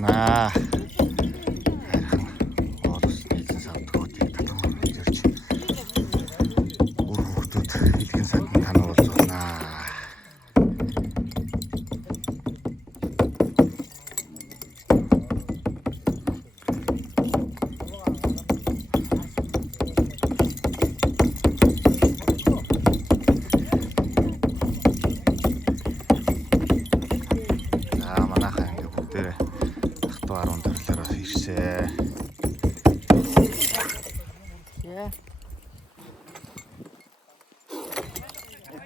болно. Гол усны эзэн савдгуудыг татан үзэрч үр хөвгтүүд эдгэн садан тануулзуулна.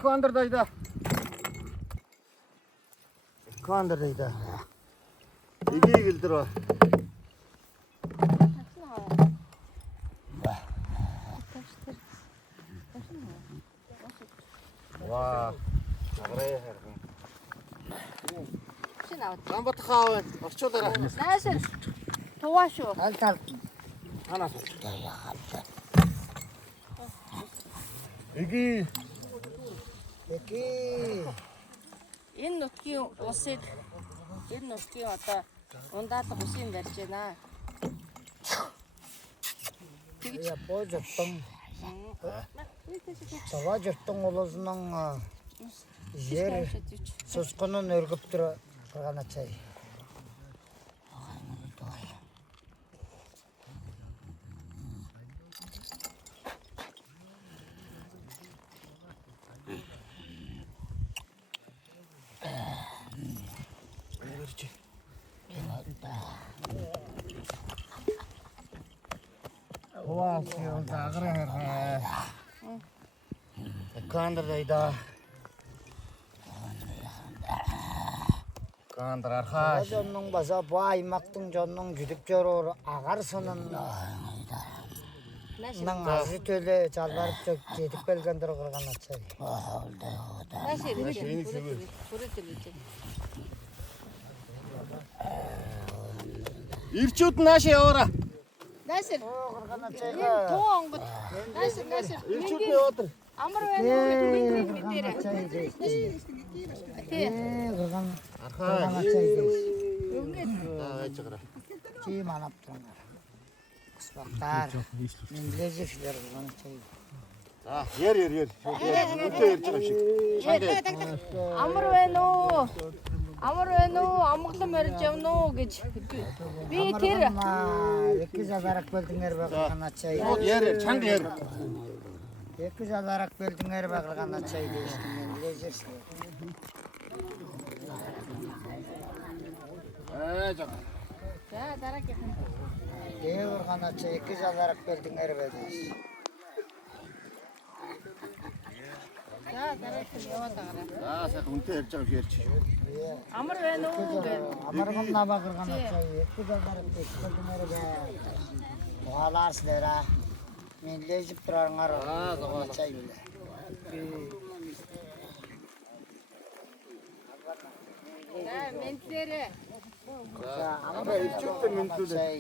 Equander dayda. Equander dayda. İyi gildir o. Vaa. Agraya hergen. Lan batı kahve. Orçolara. Nasıl? Tova şu. Al. Ana sor. İyi. Peki. Энэ нутгийн усыг энэ нутгийн одоо ундаалга усын барьж байна. Я пожоттон. Саважоттон улузнын жер сусгонун өргөп турган ачай. Вау, сион заграа. Эquander дайда. Эquander архаа. Жонның баса бай мактың жонның жүдүп жорор агар сонун. Нан азы төлө жалбарып жок жетип келгендер кырган ачай. Ирчүүд нааш явара. Насир. Кырган ачай. Тоо онгод. Насир. Ирчүүд яватыр. Амар байна уу гэдэг мэдэрэ. Кырган архаа ачай. Өнгөд. Ачагра. Чи манаптан. Спактар. Инглизээр кырган ачай. Ер. Үнтэй ярьж байгаа шиг. Амар байна уу? Амглан морж явна уу гэж. Би тэр Екі жаларак бөлдіңер бағырған ачай. Ер, чанга ер. Екі жаларак бөлдіңер бағырған ачай дейштім мен лезерсің. За дараагийнх нь. Ұрған ачай, екі жаларак бөлдіңер бөлдіңер. За дараагийнх нь яваад байгаа. Сайхан үнтэй ярьж байгаа шиг ярьчих. Амар байна уу гэж. Амарган бағырған ачай, екі жаларак бөлдіңер бөлдіңер. Оғаларсылера. Мен лезіп тұрарыңар ачай біле. За ментлэрэ. Амарган ирчүүдтэй ментлүүлээ.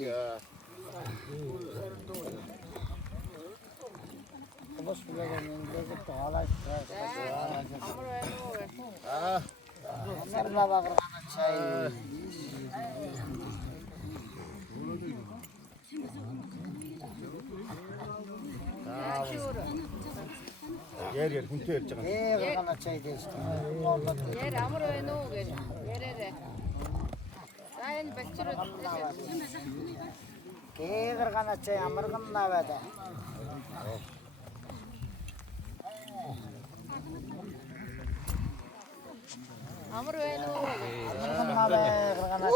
Бос бүлэгээ мен лезіп оғалар Амар байна уу гэж. Амарган бағырған ачай. Ер үнтэй ярьж байгаа. Кырган ачай дейштім. Яар амар байна уу гэж. Ярээрэ. За энэ бэлчрүүд. Кырган ачай амарган навада. Амар байна уу гэж. Амарган наваа кырган ачай.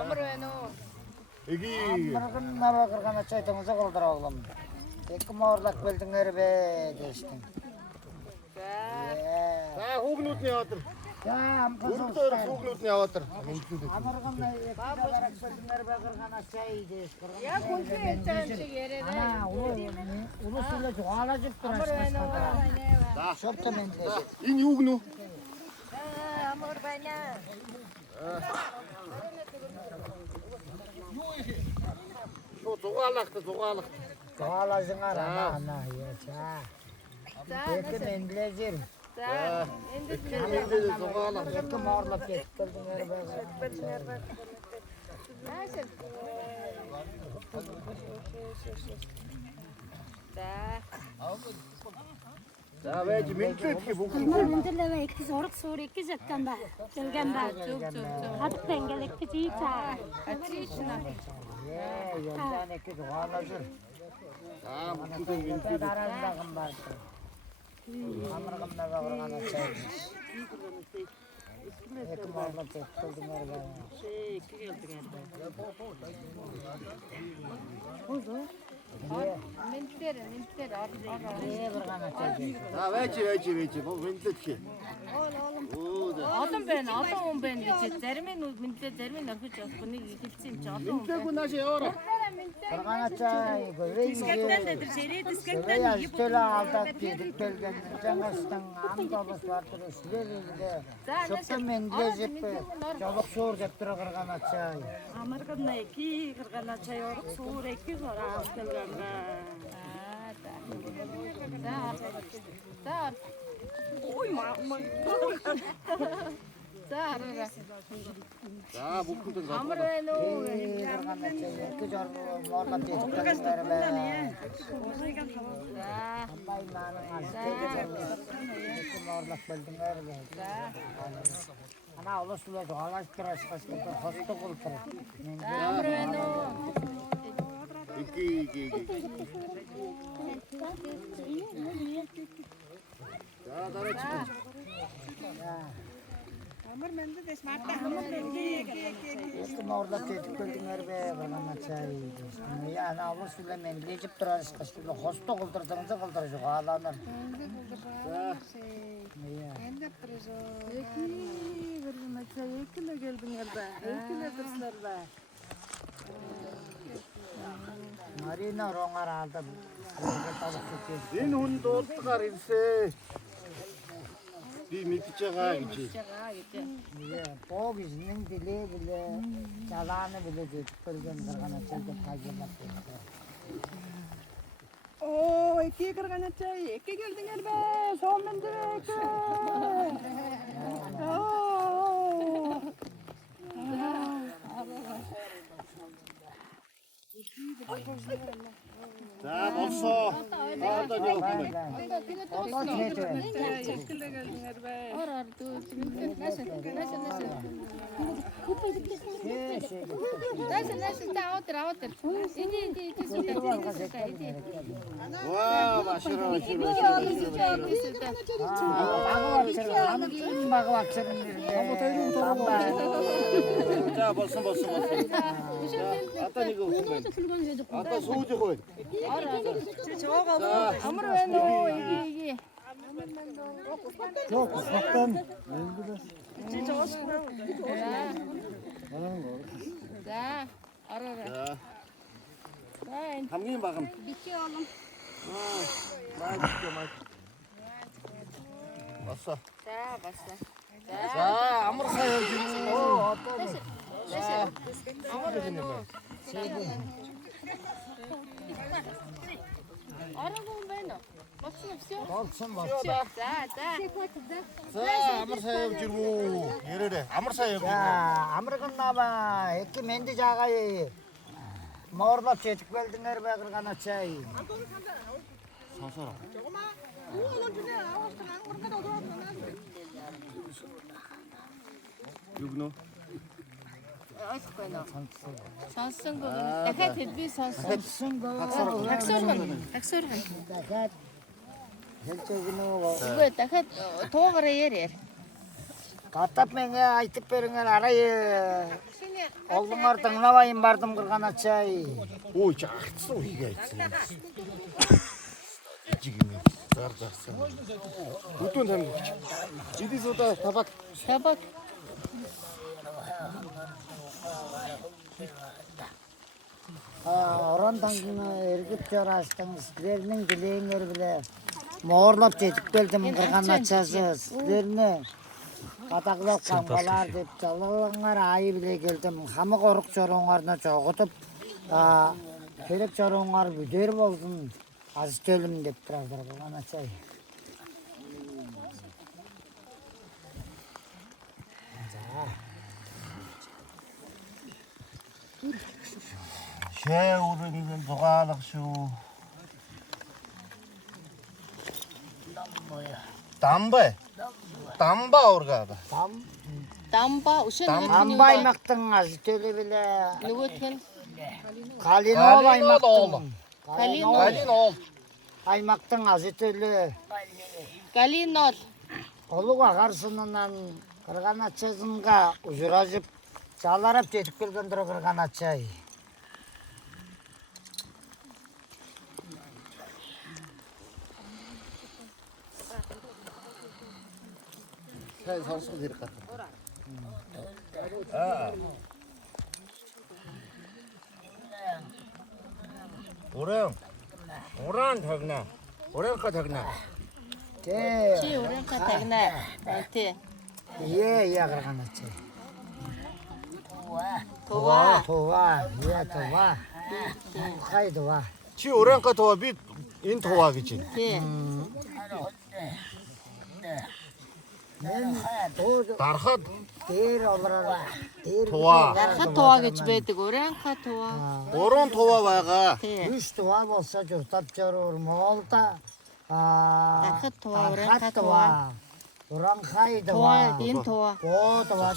Амар байна уу? Амарган наваа кырган ачай таңсаа голдор оглом. Екі моорлак бөлдіңер бе дейштім. За хүүгнүүд нь яваадыр. За амгасаа. Өргөдөр хүүгнүүд нь яваадыр. Амарган екі жаларак бөлдіңер бе кырган ачай дейштім. Яг үнтэй ярьж байгаа юм шиг ярээрэ. Улус үлээ жуалажып Амар байна уу? За шопта мен дейш. Энэ юу гэнэ үү? Амар байна. Шууд Doğalasınlar ana ya ça. Peki mendilezir. Peki morlap kettirdin 자, 왜지 민트티 못 Mendileve iki zoruk soru iki jetkanda. Gelganda. Hadi pengelek kicica. Yoldan iki doğalasın. 아, Mintet arasında kımbar. Hamırgımda bağırgan açayım. Iki morlap kettirdin Minter. 자, 왜지 뭐 민트티. Adam ben, adamım ben de. Termin akıcı. Bunu gitsin çadım. 민트고 나시 어라. Bağırgan açayım. Böyle yaştığıyla aldat yedik belgendir. Canasından amdolus vardır. Sizlerle şokta mendilezip çoluk soğur dep dura kırgan açayım. Amerika'da iki kırgana çayoruk soğur iki zora gelganda. Dar. Oy mama. Dar. 자, 목숨도 가. Amur öyle o. Kırgan açayım. İki zor morlap yedik belgendir be. Ambay manın azı. İki morlap belgendir be. Ana olası da doğalaştıraş kaçtıkta hasta kultur. Amur öyle o. 이끼. 자, 나를 지금. İki morlap yedik belgendir be. Kırgan açayım. Ya ana olası da mendilecip duraş kaçtıkta hasta kulturdığınızı kulturucu ağlanır. Marina rongar aldı. 닌 혼도 어떡하리세. 네 밑자가 있지. O bizning dili bile, çalanı bile жетip көрген кырган ачайды тажырлап кетти. Oo, iki kırgana çay. İki geldiler be. Son mendirek. Oo. 자, 벌써. 나왔다 저거. Ondan çeyti. 와, 마시라. 자, 벌써. 아따 이거 보면. 아따 소주 거야. Amur öyle o. İyi. Yok, ufaktan. 자, 알아라. 자, 자, 감기 막음. 비키 oğlum. 왔어. 자, 봤어. 자, 아무렇다 여기. Arabam benim. Baksana все. Olsun bak. 자, 아무렇다 여기 주고. 이래래. 아무렇다 여기. Ya, Amerikan naba, iki mendi jagayı. Morlap жетip келдиңер be кырган ачай. 사사라. 여기노. Açık benim. Şansın bugün. Dikkat et bir şansın. Haksorgan. Dakat. Helçegini o. Bu dikkat toğra yer. Katap menge айтып бериңер арайы. Оглуңар тыңлабайын бардым кырган ачай. 오, 작소 이게 있지. 지금이 잘잘서. 어떤 사람 그치? 이디서다 타박. Tabak. Орон таңгыны эргип жарастың, силердин дилеңер биле mooрлап жетип келдим кырган ачасы. Силерни атаклап камгалар деп жалалаңар айы биле келдим. Хамы корук чороңарына жоготуп Kelek çarığınlar büder bolsun. Az tölüm dep turarlar kılgan açay. Şey uğrunun doğalık şu. Damba. Damba orgada. Tam Damba uşun baymaktın az tölü bile. Nüvötün. Kalinol Kalinol aymaktın. oğlum. Kalin ol. Aymaktın az tölü. Galinol. Oluğa karşısından kırgan açazınga ujurazıp çağlarıp jetip kelgendir kırgan açay. Sen sarsın deri katın. Oran tagna. Oran ka tagna. Te Çi uğran kategna. Ante. ye kırgan açay. Tova. Tova, ye tova. Hay tova. Çi oran ka tova bit in tova için. Te. Men to Darhat der olara. Der tova. Darha tova geçbeydik uğran ka tova. Oran tova vaga. Te. üç tova bolsa jurtap çarır molta. Darha tova uğran ka tova. tova. Uran hay Tova tova. in tova. O tova.